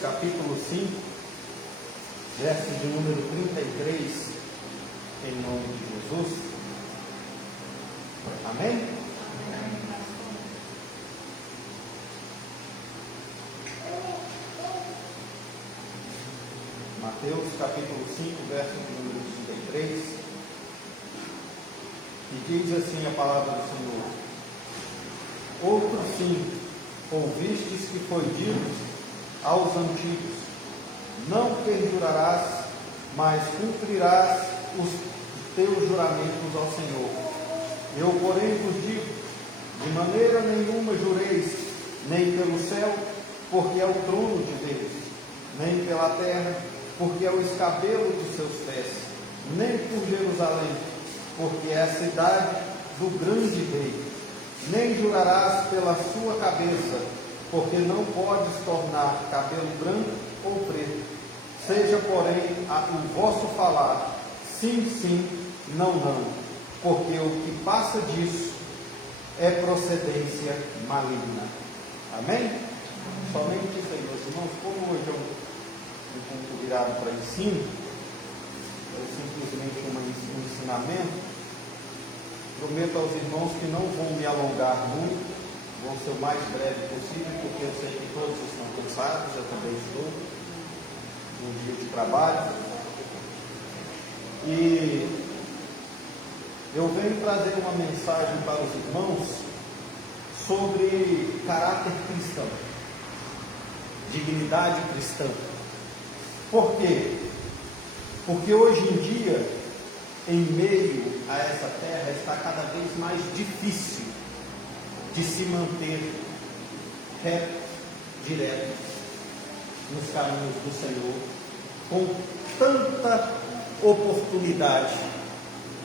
capítulo 5, verso de número 33, em nome de Jesus. Amém? Mateus capítulo 5, verso de número 33, e diz assim a palavra do Senhor: outro sim, ouvistes que foi dito aos antigos: não perjurarás, mas cumprirás os teus juramentos ao Senhor. Eu, porém, vos digo: de maneira nenhuma jureis, nem pelo céu, porque é o trono de Deus, nem pela terra, porque é o escabelo de seus pés, nem por Jerusalém, porque é a cidade do grande rei. Nem jurarás pela sua cabeça, porque não podes tornar cabelo branco ou preto. Seja, porém, o vosso falar sim, sim, não, não, porque o que passa disso é procedência maligna. Amém? Somente isso aí, meus irmãos. Como hoje é um ponto virado para ensino, é simplesmente um ensinamento. Prometo aos irmãos que não vou me alongar muito, vou ser o mais breve possível, porque eu sei que todos estão cansados, eu também estou, num dia de trabalho. E eu venho trazer uma mensagem para os irmãos sobre caráter cristão, dignidade cristã. Por quê? Porque hoje em dia, em meio a essa terra, está cada vez mais difícil de se manter reto, direto, nos caminhos do Senhor, com tanta oportunidade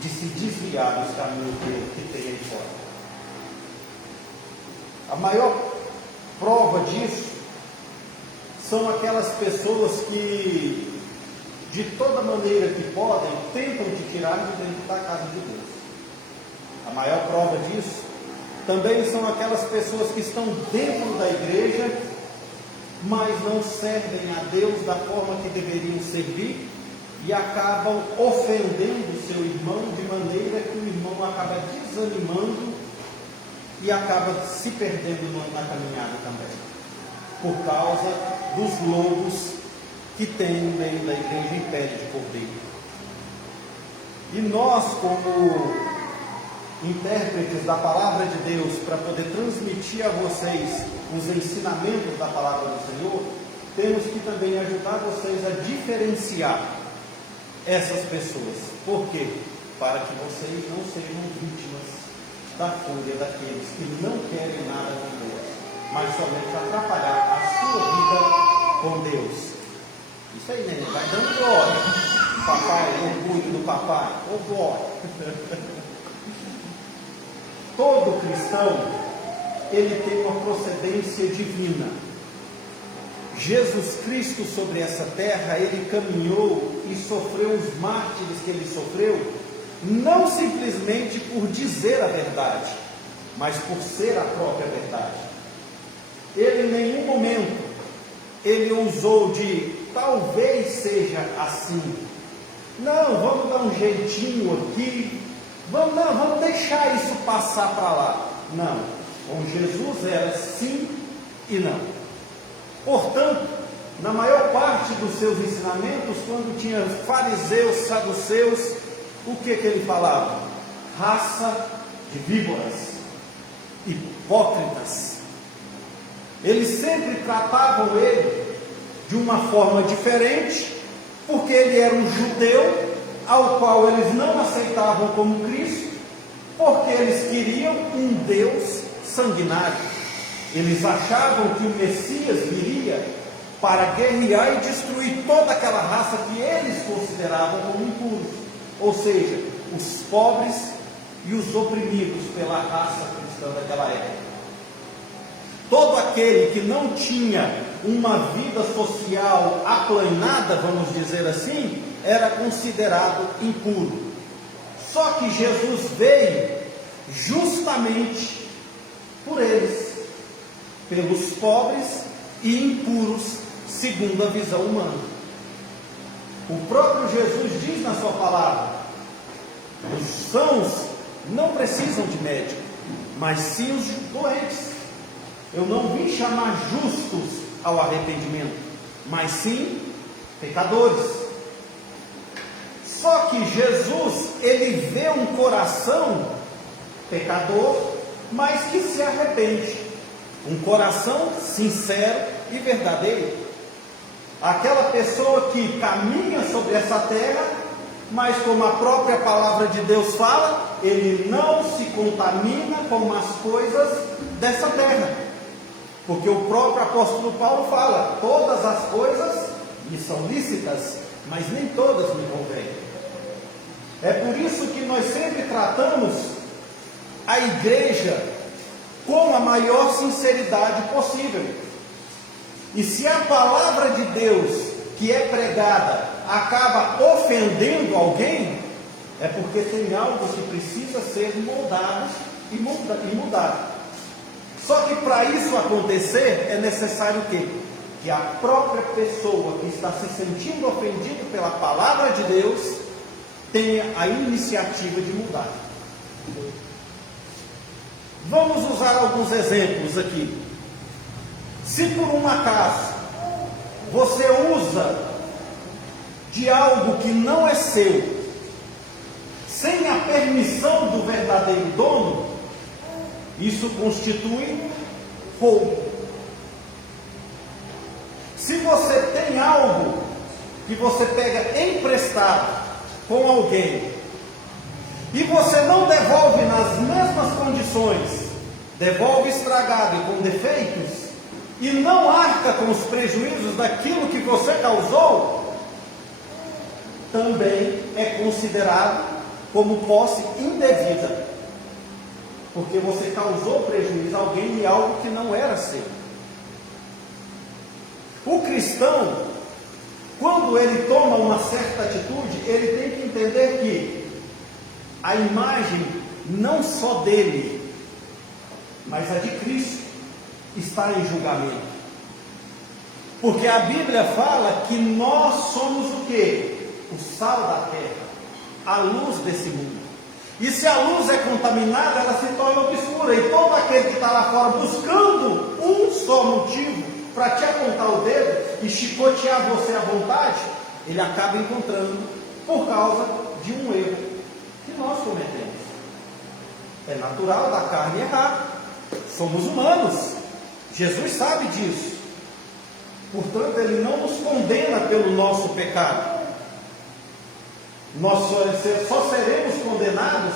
de se desviar dos caminhos dele que tem aí fora. A maior prova disso são aquelas pessoas que, de toda maneira que podem, tentam te tirar de dentro da casa de Deus. A maior prova disso também são aquelas pessoas que estão dentro da igreja, mas não servem a Deus da forma que deveriam servir e acabam ofendendo o seu irmão, de maneira que o irmão acaba desanimando e acaba se perdendo na caminhada também, por causa dos lobos que tem no meio da igreja em pele de cordeiro. E nós, como intérpretes da palavra de Deus, para poder transmitir a vocês os ensinamentos da palavra do Senhor, temos que também ajudar vocês a diferenciar essas pessoas. Por quê? Para que vocês não sejam vítimas da fúria daqueles que não querem nada com Deus, mas somente atrapalhar a sua vida com Deus. Isso aí, neném, vai dando glória. Papai, orgulho do papai, glória. Todo cristão, ele tem uma procedência divina. Jesus Cristo sobre essa terra, ele caminhou e sofreu os mártires que ele sofreu, não simplesmente por dizer a verdade, mas por ser a própria verdade. Ele em nenhum momento, ele ousou de talvez seja assim. Não, vamos dar um jeitinho aqui. Vamos deixar isso passar para lá. Não, com Jesus era sim e não. Portanto, na maior parte dos seus ensinamentos, quando tinha fariseus, saduceus, o que ele falava? Raça de víboras, hipócritas. Eles sempre tratavam ele de uma forma diferente, porque ele era um judeu, ao qual eles não aceitavam como Cristo, porque eles queriam um Deus sanguinário. Eles achavam que o Messias viria para guerrear e destruir toda aquela raça que eles consideravam como impuros, ou seja, os pobres e os oprimidos pela raça cristã daquela época. Todo aquele que não tinha uma vida social aplanada, vamos dizer assim, era considerado impuro. Só que Jesus veio justamente por eles, pelos pobres e impuros segundo a visão humana. O próprio Jesus diz na sua palavra: os sãos não precisam de médico, mas sim os doentes. Eu não vim chamar justos ao arrependimento, mas sim pecadores. Só que Jesus, ele vê um coração pecador, mas que se arrepende. Um coração sincero e verdadeiro. Aquela pessoa que caminha sobre essa terra, mas como a própria palavra de Deus fala, ele não se contamina com as coisas dessa terra. Porque o próprio apóstolo Paulo fala: todas as coisas me são lícitas, mas nem todas me convêm. É por isso que nós sempre tratamos a igreja com a maior sinceridade possível. E se a palavra de Deus que é pregada acaba ofendendo alguém, é porque tem algo que precisa ser moldado e mudado. Só que para isso acontecer é necessário o quê? Que a própria pessoa que está se sentindo ofendido pela palavra de Deus tenha a iniciativa de mudar. Vamos usar alguns exemplos aqui. Se por um acaso você usa de algo que não é seu, sem a permissão do verdadeiro dono, isso constitui roubo. Se você tem algo que você pega emprestado com alguém e você não devolve nas mesmas condições, devolve estragado e com defeitos, e não arca com os prejuízos daquilo que você causou, também é considerado como posse indevida, porque você causou prejuízo a alguém e algo que não era seu. O cristão, quando ele toma uma certa atitude, ele tem que entender que a imagem não só dele, mas a de Cristo está em julgamento. Porque a Bíblia fala que nós somos o quê? O sal da terra, a luz desse mundo. E se a luz é contaminada, ela se torna obscura. E todo aquele que está lá fora buscando um só motivo para te apontar o dedo e chicotear você à vontade, ele acaba encontrando por causa de um erro que nós cometemos. É natural da carne errar. Somos humanos. Jesus sabe disso. Portanto, ele não nos condena pelo nosso pecado. Nós só seremos condenados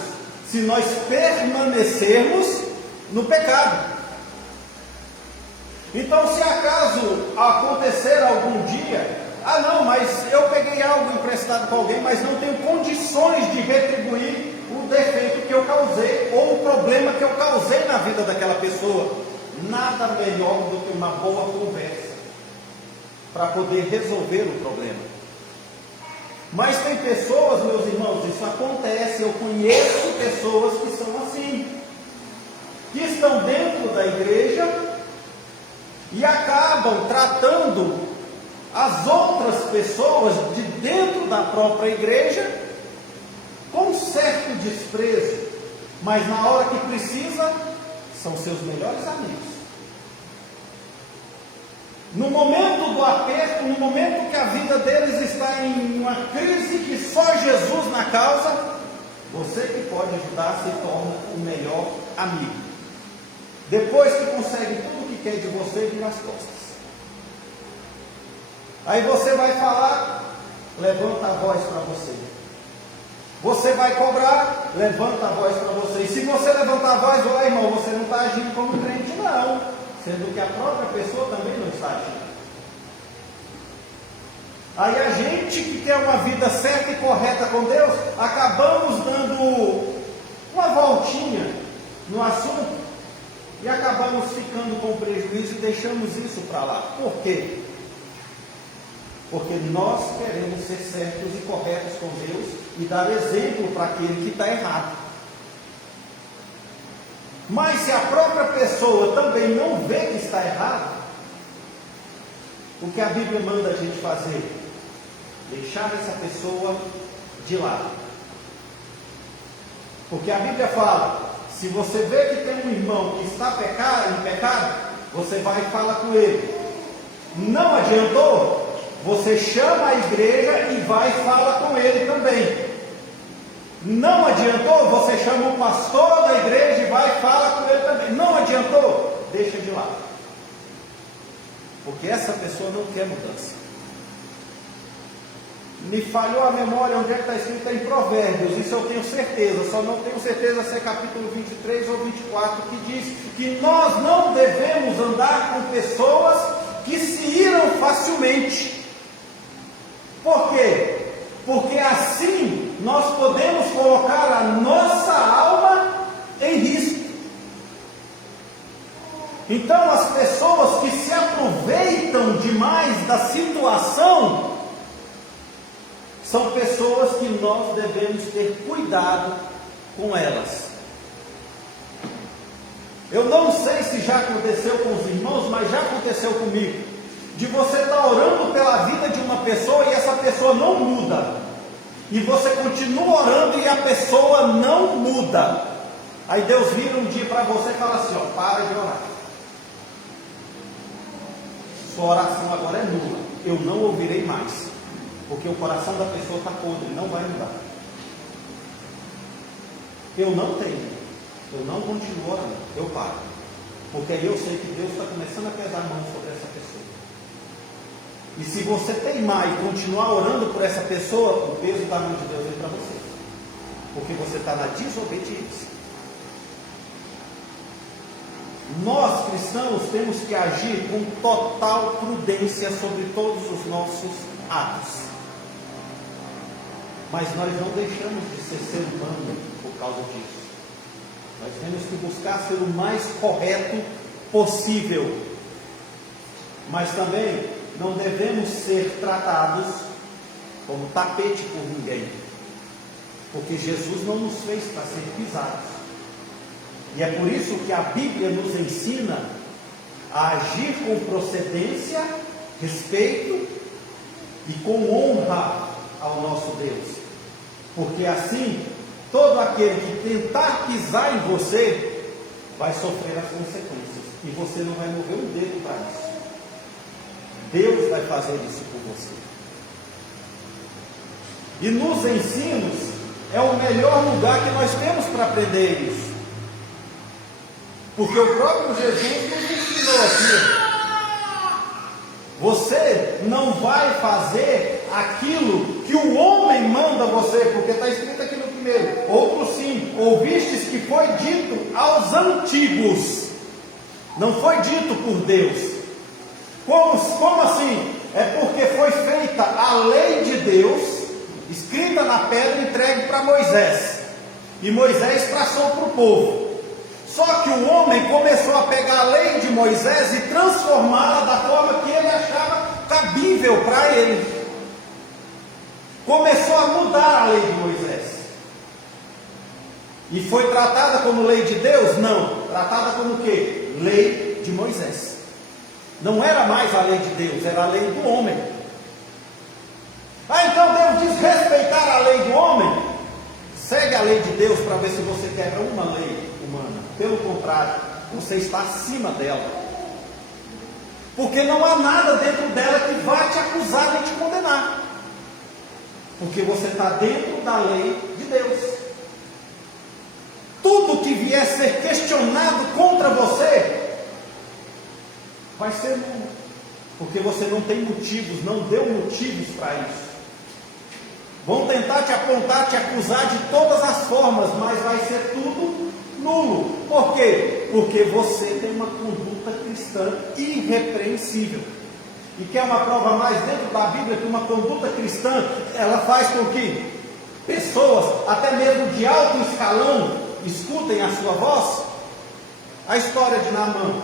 se nós permanecermos no pecado. Então, se acaso acontecer algum dia, mas eu peguei algo emprestado com alguém, mas não tenho condições de retribuir o defeito que eu causei, ou o problema que eu causei na vida daquela pessoa, nada melhor do que uma boa conversa para poder resolver o problema. Mas tem pessoas, meus irmãos, isso acontece, eu conheço pessoas que são assim, que estão dentro da igreja e acabam tratando as outras pessoas de dentro da própria igreja com um certo desprezo, mas na hora que precisa, são seus melhores amigos. No momento do aperto, no momento que a vida deles está em uma crise que só Jesus na causa, você que pode ajudar se torna o melhor amigo. Depois que consegue tudo o que quer de você, vira as costas. Aí você vai falar, levanta a voz para você. Você vai cobrar, levanta a voz para você. E se você levantar a voz, irmão, você não está agindo como crente, não. Sendo que a própria pessoa também não está agindo. Aí a gente que quer uma vida certa e correta com Deus, acabamos dando uma voltinha no assunto e acabamos ficando com prejuízo e deixamos isso para lá. Por quê? Porque nós queremos ser certos e corretos com Deus e dar exemplo para aquele que está errado. Mas se a própria pessoa também não vê que está errado, O que a Bíblia manda a gente fazer? Deixar essa pessoa de lado. Porque a Bíblia fala, se você vê que tem um irmão que está em pecado, você vai e fala com ele. Não adiantou? Você chama a igreja e vai e fala com ele também. Não adiantou? Você chama o pastor da igreja e vai e fala com ele também. Não adiantou? Deixa de lado. Porque essa pessoa não quer mudança. Me falhou a memória onde é que está escrito em Provérbios, isso eu tenho certeza, só não tenho certeza se é capítulo 23 ou 24, que diz que nós não devemos andar com pessoas que se iram facilmente. Por quê? Porque assim nós podemos colocar a nossa alma em risco. Então as pessoas que se aproveitam demais da situação são pessoas que nós devemos ter cuidado com elas. Eu não sei se já aconteceu com os irmãos, mas já aconteceu comigo. De você estar orando pela vida de uma pessoa e essa pessoa não muda. E você continua orando e a pessoa não muda. Aí Deus vira um dia para você e fala assim, ó, para de orar. Sua oração agora é nula. Eu não ouvirei mais. Porque o coração da pessoa está podre, não vai mudar. Eu não tenho. Eu não continuo orando. Eu paro. Porque aí eu sei que Deus está começando a pesar a mão sobre essa pessoa. E se você teimar e continuar orando por essa pessoa, o peso da mão de Deus vem para você. Porque você está na desobediência. Nós cristãos temos que agir com total prudência sobre todos os nossos atos. Mas nós não deixamos de ser humano por causa disso. Nós temos que buscar ser o mais correto possível. Mas também não devemos ser tratados como tapete por ninguém. Porque Jesus não nos fez para ser pisados. E é por isso que a Bíblia nos ensina a agir com procedência, respeito e com honra ao nosso Deus. Porque assim, todo aquele que tentar pisar em você, vai sofrer as consequências. E você não vai mover um dedo para isso. Deus vai fazer isso por você. E nos ensinos, é o melhor lugar que nós temos para aprender isso. Porque o próprio Jesus nos ensinou aqui. Você não vai fazer aquilo que o homem manda você, porque está escrito aqui no primeiro. Outro sim, ouvistes que foi dito aos antigos. Não foi dito por Deus. Como assim? É porque foi feita a lei de Deus, escrita na pedra e entregue para Moisés. E Moisés passou para o povo. Só que o homem começou a pegar a lei de Moisés e transformá-la da forma que ele achava cabível para ele. Começou a mudar a lei de Moisés. E foi tratada como lei de Deus? Não. Tratada como o quê? Lei de Moisés. Não era mais a lei de Deus, era a lei do homem. Então Deus diz respeitar a lei do homem? Segue a lei de Deus para ver se você quebra uma lei humana. Pelo contrário, você está acima dela. Porque não há nada dentro dela que vai te acusar nem te condenar. Porque você está dentro da lei de Deus. Tudo que vier ser questionado contra você vai ser nulo. Porque você não tem motivos, não deu motivos para isso. Vão tentar te apontar, te acusar de todas as formas, mas vai ser tudo nulo. Por quê? Porque você tem uma conduta cristã irrepreensível. E quer uma prova mais dentro da Bíblia que uma conduta cristã, ela faz com que pessoas, até mesmo de alto escalão, escutem a sua voz? A história de Naamã.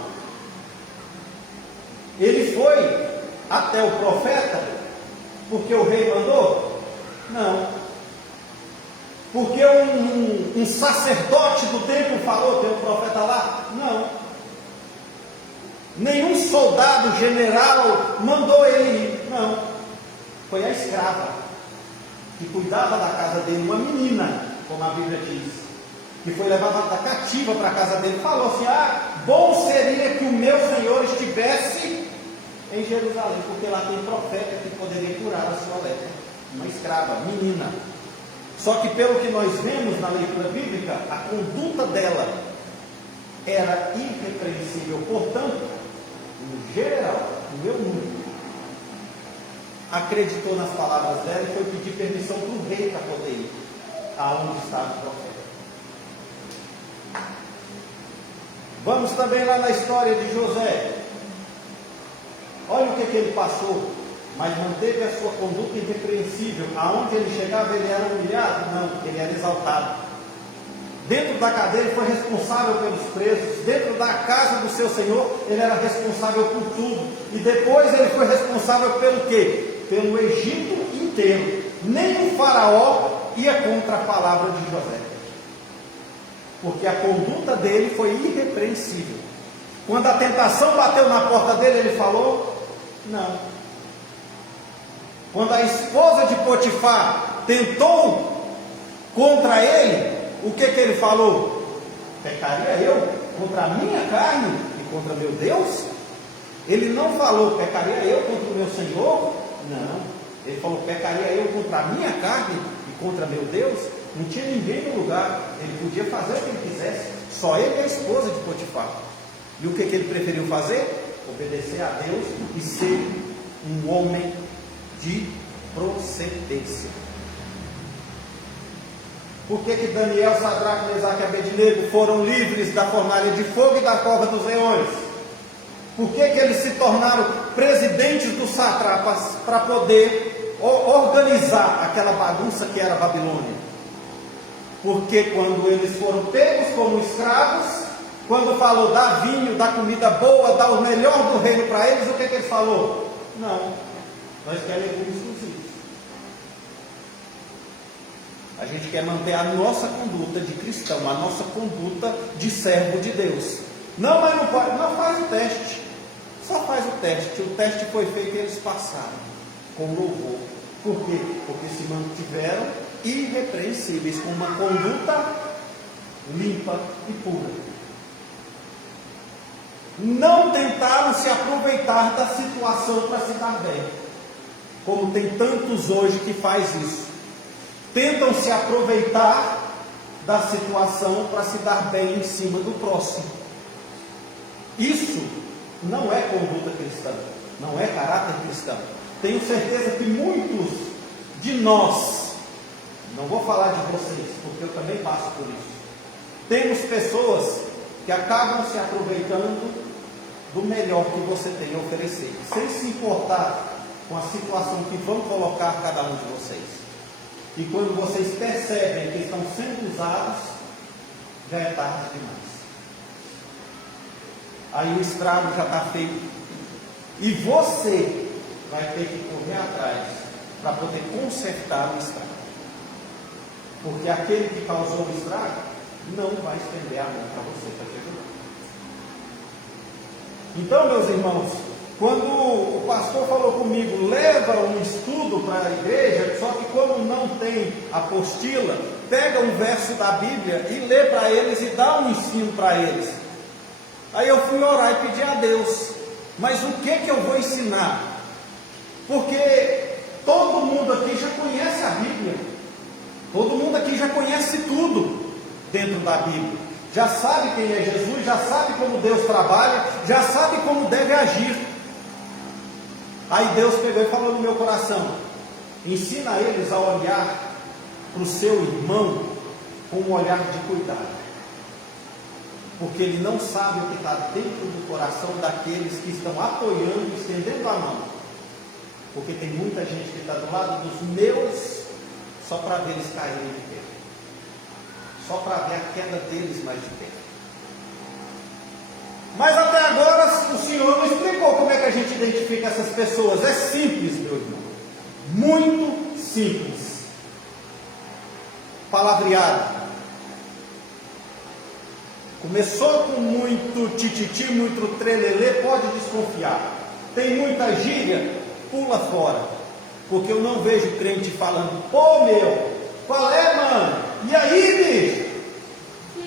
Ele foi até o profeta porque o rei mandou? Não. Porque um sacerdote do templo falou, tem um profeta lá? Não. Nenhum soldado, general mandou ele ir. Não. Foi a escrava que cuidava da casa dele, uma menina, como a Bíblia diz, que foi levada cativa para a casa dele. Falou assim: bom seria que o meu Senhor estivesse em Jerusalém, porque lá tem profeta que poderia curar a sua lepra. Uma escrava, menina. Só que pelo que nós vemos na leitura bíblica, a conduta dela era irrepreensível. Portanto, no general, o eunuco acreditou nas palavras dela e foi pedir permissão para o rei para poder ir aonde estava o profeta. Vamos também lá na história de José. Olha o que ele passou, mas manteve a sua conduta irrepreensível. Aonde ele chegava, ele era humilhado? Não, ele era exaltado. Dentro da cadeia, ele foi responsável pelos presos. Dentro da casa do seu senhor, ele era responsável por tudo. E depois ele foi responsável pelo quê? Pelo Egito inteiro. Nem o faraó ia contra a palavra de José, porque a conduta dele foi irrepreensível. Quando a tentação bateu na porta dele, ele falou: não. Quando a esposa de Potifar tentou contra ele, o que ele falou? Pecaria eu contra a minha carne e contra meu Deus? Ele não falou: pecaria eu contra o meu Senhor? Não. Ele falou: pecaria eu contra a minha carne e contra meu Deus? Não tinha ninguém no lugar. Ele podia fazer o que ele quisesse. Só ele e a esposa de Potifar. E o que ele preferiu fazer? Obedecer a Deus e ser um homem de procedência. Por que Daniel, Sadraque, Mesaque e Abednego foram livres da fornalha de fogo e da cova dos leões? Por que eles se tornaram presidentes dos satrapas para poder organizar aquela bagunça que era a Babilônia? Porque quando eles foram pegos como escravos, quando falou dá vinho, dá comida boa, dá o melhor do reino para eles, o que ele falou? Não, nós queremos exclusivos. A gente quer manter a nossa conduta de cristão, a nossa conduta de servo de Deus. Não, mas não pode, não, faz o teste. Só faz o teste. O teste foi feito e eles passaram com louvor. Por quê? Porque se mantiveram irrepreensíveis, com uma conduta limpa e pura. Não tentaram se aproveitar da situação para se dar bem, como tem tantos hoje que faz isso. Tentam se aproveitar da situação para se dar bem em cima do próximo. Isso não é conduta cristã, não é caráter cristão. Tenho certeza que muitos de nós, não vou falar de vocês, porque eu também passo por isso, temos pessoas que acabam se aproveitando do melhor que você tem a oferecer, sem se importar com a situação que vão colocar cada um de vocês. E quando vocês percebem que estão sendo usados, já é tarde demais. Aí o estrago já está feito. E você vai ter que correr atrás para poder consertar o estrago. Porque aquele que causou o estrago não vai estender a mão para você para te ajudar. Então, meus irmãos, quando o pastor falou comigo, leva um estudo para a igreja, só que como não tem apostila, pega um verso da Bíblia e lê para eles e dá um ensino para eles. Aí eu fui orar e pedir a Deus, mas o que eu vou ensinar? Porque todo mundo aqui já conhece a Bíblia, todo mundo aqui já conhece tudo dentro da Bíblia, já sabe quem é Jesus, já sabe como Deus trabalha, já sabe como deve agir. Aí Deus pegou e falou no meu coração: ensina eles a olhar para o seu irmão com um olhar de cuidado, porque ele não sabe o que está dentro do coração daqueles que estão apoiando, estendendo a mão, porque tem muita gente que está do lado dos meus só para ver eles caírem de pé, só para ver a queda deles mais de perto. Mas até agora o Senhor não explicou como é que a gente identifica essas pessoas. É simples, meu irmão, muito simples. Palavreado. Começou com muito tititi, muito trelelê, pode desconfiar. Tem muita gíria, pula fora. Porque eu não vejo crente falando, pô meu, qual é, mano? E aí, bicho?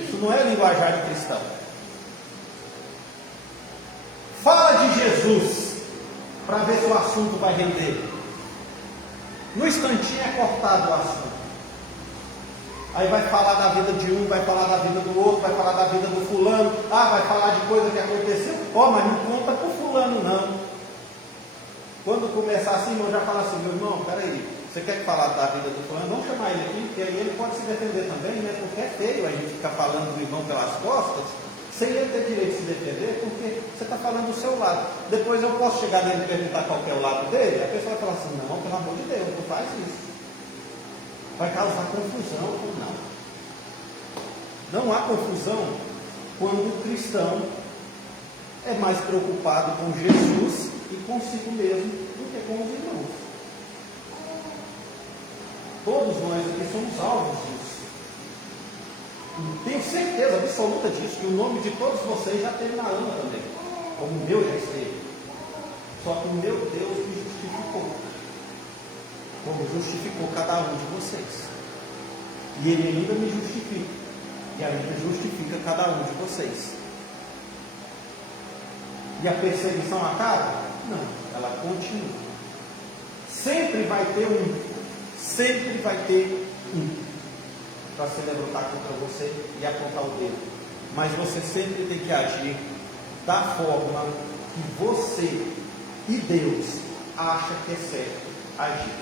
Isso não é linguajar de cristão. Fala de Jesus, para ver se o assunto vai render. No instantinho é cortado o assunto. Aí vai falar da vida de um, vai falar da vida do outro, vai falar da vida do fulano. Vai falar de coisa que aconteceu. Mas não conta pro fulano não. Quando começar assim, eu já falo assim, meu irmão, peraí, você quer falar da vida do fulano? Vamos chamar ele aqui, porque aí ele pode se defender também, né? Porque é feio a gente ficar falando do irmão pelas costas, sem ele ter direito de se defender, porque você está falando do seu lado. Depois eu posso chegar nele e perguntar qual que é o lado dele, a pessoa vai falar assim, não, pelo amor de Deus, não faz isso. Vai causar confusão ou não? Não há confusão quando o cristão é mais preocupado com Jesus e consigo mesmo do que com os irmãos. Todos nós aqui somos alvos disso. Tenho certeza absoluta disso, que o nome de todos vocês já esteve na lama também, como o meu já esteve. Só que o meu Deus me justificou, como justificou cada um de vocês. E Ele ainda me justifica, e ainda justifica cada um de vocês. E a perseguição acaba? Não, ela continua. Sempre vai ter um para se levantar contra você e apontar o dedo. Mas você sempre tem que agir da forma que você e Deus acha que é certo agir.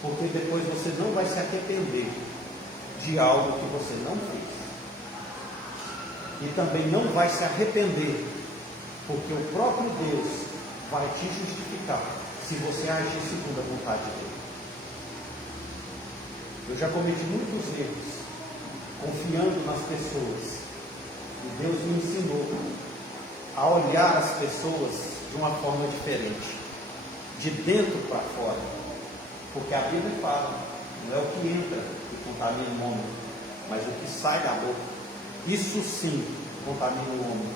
Porque depois você não vai se arrepender de algo que você não fez. E também não vai se arrepender, porque o próprio Deus vai te justificar se você agir segundo a vontade dele. Eu já cometi muitos erros, confiando nas pessoas. E Deus me ensinou a olhar as pessoas de uma forma diferente, de dentro para fora. Porque a Bíblia fala, não é o que entra que contamina o homem, mas o que sai da boca. Isso sim contamina o homem.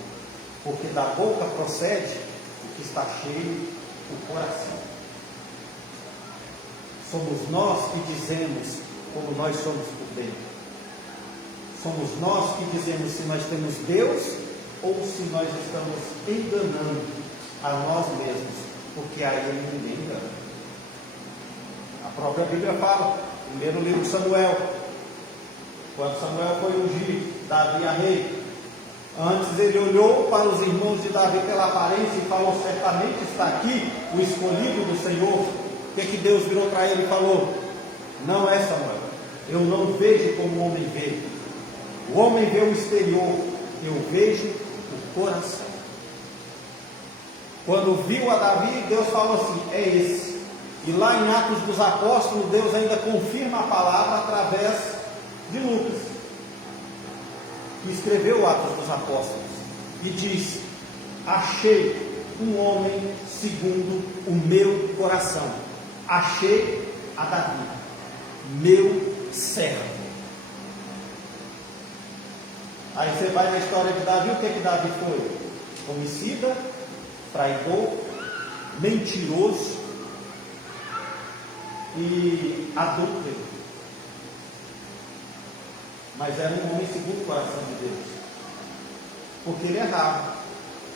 Porque da boca procede o que está cheio, o coração. Somos nós que dizemos como nós somos por dentro. Somos nós que dizemos se nós temos Deus ou se nós estamos enganando a nós mesmos, porque a Ele ninguém engana. A própria Bíblia fala, primeiro livro de Samuel, quando Samuel foi ungir Davi a rei, antes ele olhou para os irmãos de Davi pela aparência e falou, certamente está aqui o escolhido do Senhor. O que Deus virou para ele e falou? Não é, Samuel, eu não vejo como o homem vê. O homem vê o exterior, eu vejo o coração. Quando viu a Davi, Deus falou assim, é esse. E lá em Atos dos Apóstolos, Deus ainda confirma a palavra através de Lucas, que escreveu Atos dos Apóstolos, e diz, achei um homem segundo o meu coração. Achei a Davi, meu servo. Aí você vai na história de Davi, o que Davi foi? Homicida, traidor, mentiroso e adúltero. Mas era um homem segundo o coração de Deus, porque ele errava,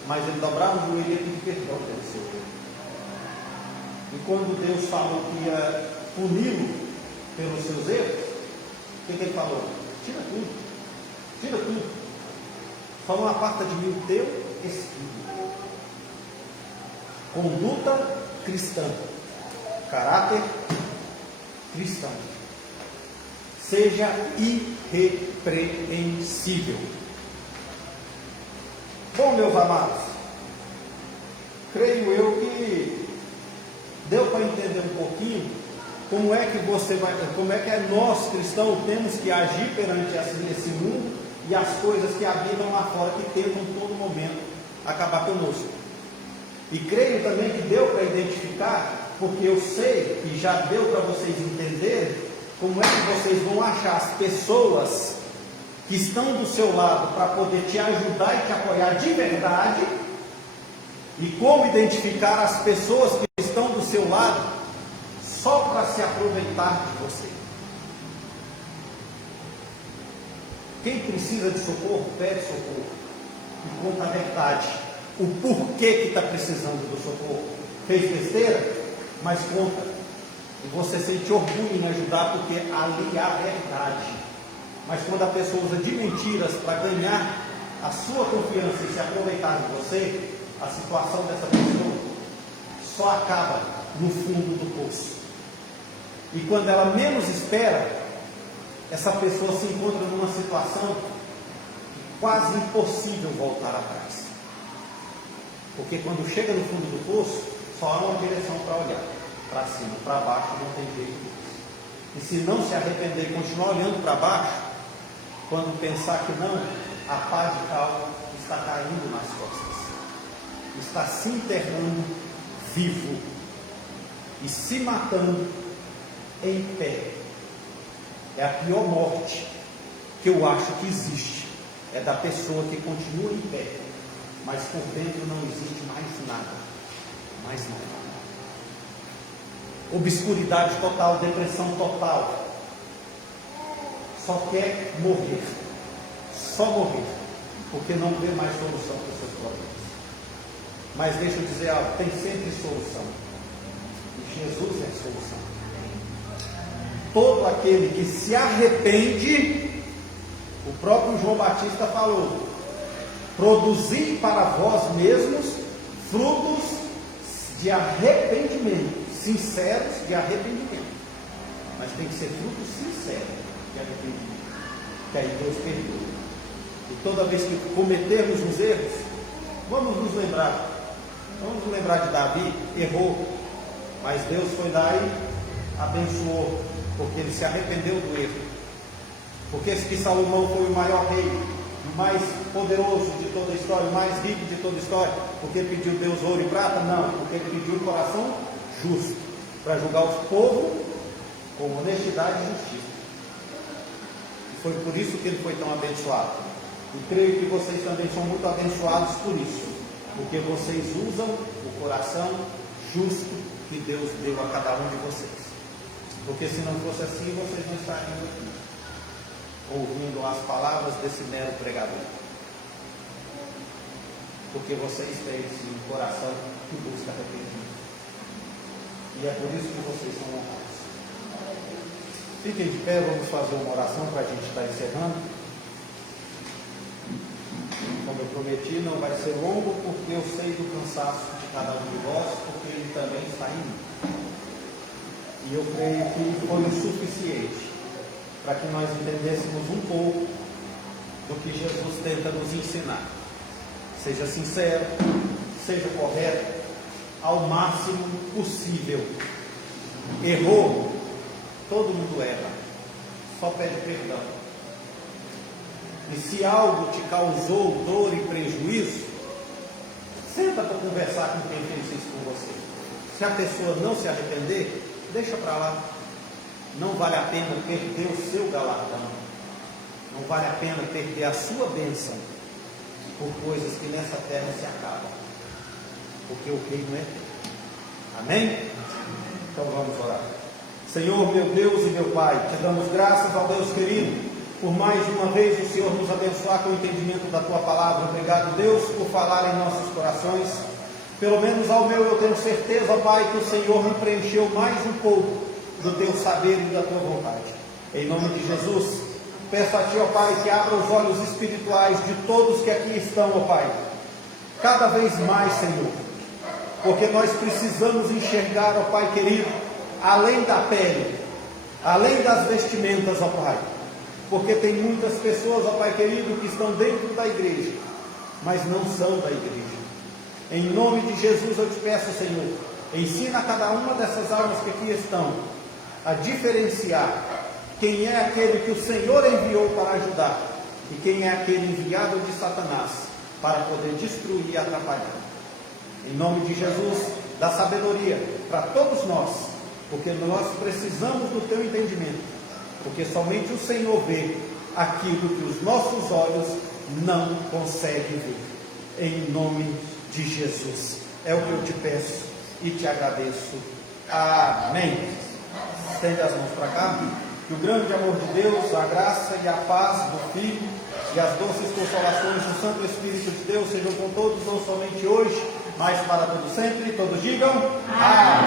mas ele dobrava o joelho e pedia perdão pelo seu erro. E quando Deus falou que ia puni-lo pelos seus erros, o que ele falou? Tira tudo, só não aparta de mim o teu espírito. Conduta cristã, caráter cristão, seja irrepreensível. Bom, meus amados, creio eu que deu para entender um pouquinho como é que nós cristãos temos que agir perante esse mundo e as coisas que habitam lá fora, que tentam todo momento acabar conosco. E creio também que deu para identificar, porque eu sei que já deu para vocês entenderem como é que vocês vão achar as pessoas que estão do seu lado para poder te ajudar e te apoiar de verdade, e como identificar as pessoas que estão do seu lado só para se aproveitar de você. Quem precisa de socorro, pede socorro e conta a verdade, o porquê que está precisando do socorro. Fez besteira, mas conta, e você sente orgulho em ajudar, porque ali há verdade. Mas quando a pessoa usa de mentiras para ganhar a sua confiança e se aproveitar de você, a situação dessa pessoa só acaba no fundo do poço. E quando ela menos espera, essa pessoa se encontra numa situação quase impossível voltar atrás. Porque quando chega no fundo do poço, só há uma direção para olhar, para cima, para baixo não tem jeito. E se não se arrepender e continuar olhando para baixo, quando pensar que não, a pá de cal está caindo nas costas, está se enterrando vivo e se matando em pé. É a pior morte que eu acho que existe, é da pessoa que continua em pé, mas por dentro não existe mais nada, mais nada. Obscuridade total, depressão total, só quer morrer, só morrer, porque não vê mais solução para os seus problemas. Mas deixa eu dizer algo, tem sempre solução, e Jesus é a solução. Todo aquele que se arrepende, o próprio João Batista falou, produzi para vós mesmos frutos de arrependimento, sinceros de arrependimento, mas tem que ser frutos sinceros de arrependimento, que aí Deus perdoa. E toda vez que cometermos os erros, vamos nos lembrar de Davi, errou, mas Deus foi lá e abençoou, porque ele se arrependeu do erro. Porque que Salomão foi o maior rei, o mais poderoso de toda a história, o mais rico de toda a história, porque pediu Deus ouro e prata? Não, porque ele pediu um coração justo, para julgar os povos com honestidade e justiça. E foi por isso que ele foi tão abençoado. E creio que vocês também são muito abençoados por isso, porque vocês usam o coração justo que Deus deu a cada um de vocês. Porque se não fosse assim, vocês não estariam aqui, ouvindo as palavras desse mero pregador. Porque vocês têm sim um coração que busca arrependimento. E é por isso que vocês são honrados. Fiquem de pé, vamos fazer uma oração para a gente estar encerrando. Como eu prometi, não vai ser longo, porque eu sei do cansaço de cada um de vós, porque ele também está em mim. E eu creio que foi o suficiente para que nós entendêssemos um pouco do que Jesus tenta nos ensinar. Seja sincero, seja correto, ao máximo possível. Errou, todo mundo erra, só pede perdão. E se algo te causou dor e prejuízo, senta para conversar com quem fez isso com você. Se a pessoa não se arrepender, deixa para lá. Não vale a pena perder o seu galardão, não vale a pena perder a sua bênção por coisas que nessa terra se acabam, porque o reino é teu. Amém? Então vamos orar. Senhor, meu Deus e meu Pai, te damos graças ao Deus querido, por mais uma vez o Senhor nos abençoar com o entendimento da Tua palavra. Obrigado, Deus, por falar em nossos corações. Pelo menos ao meu eu tenho certeza, Pai, que o Senhor me preencheu mais um pouco do Teu saber e da Tua vontade. Em nome de Jesus, peço a Ti, ó Pai, que abra os olhos espirituais de todos que aqui estão, ó Pai, cada vez mais, Senhor, porque nós precisamos enxergar, ó Pai querido, além da pele, além das vestimentas, ó Pai, porque tem muitas pessoas, ó Pai querido, que estão dentro da igreja, mas não são da igreja. Em nome de Jesus eu te peço, Senhor, ensina a cada uma dessas almas que aqui estão a diferenciar quem é aquele que o Senhor enviou para ajudar e quem é aquele enviado de Satanás para poder destruir e atrapalhar. Em nome de Jesus, dá sabedoria para todos nós, porque nós precisamos do Teu entendimento, porque somente o Senhor vê aquilo que os nossos olhos não conseguem ver. Em nome de Jesus. É o que eu te peço e te agradeço. Amém. Estende as mãos para cá. Que o grande amor de Deus, a graça e a paz do Filho e as doces consolações do Santo Espírito de Deus sejam com todos, não somente hoje, mas para todos sempre. Todos digam amém.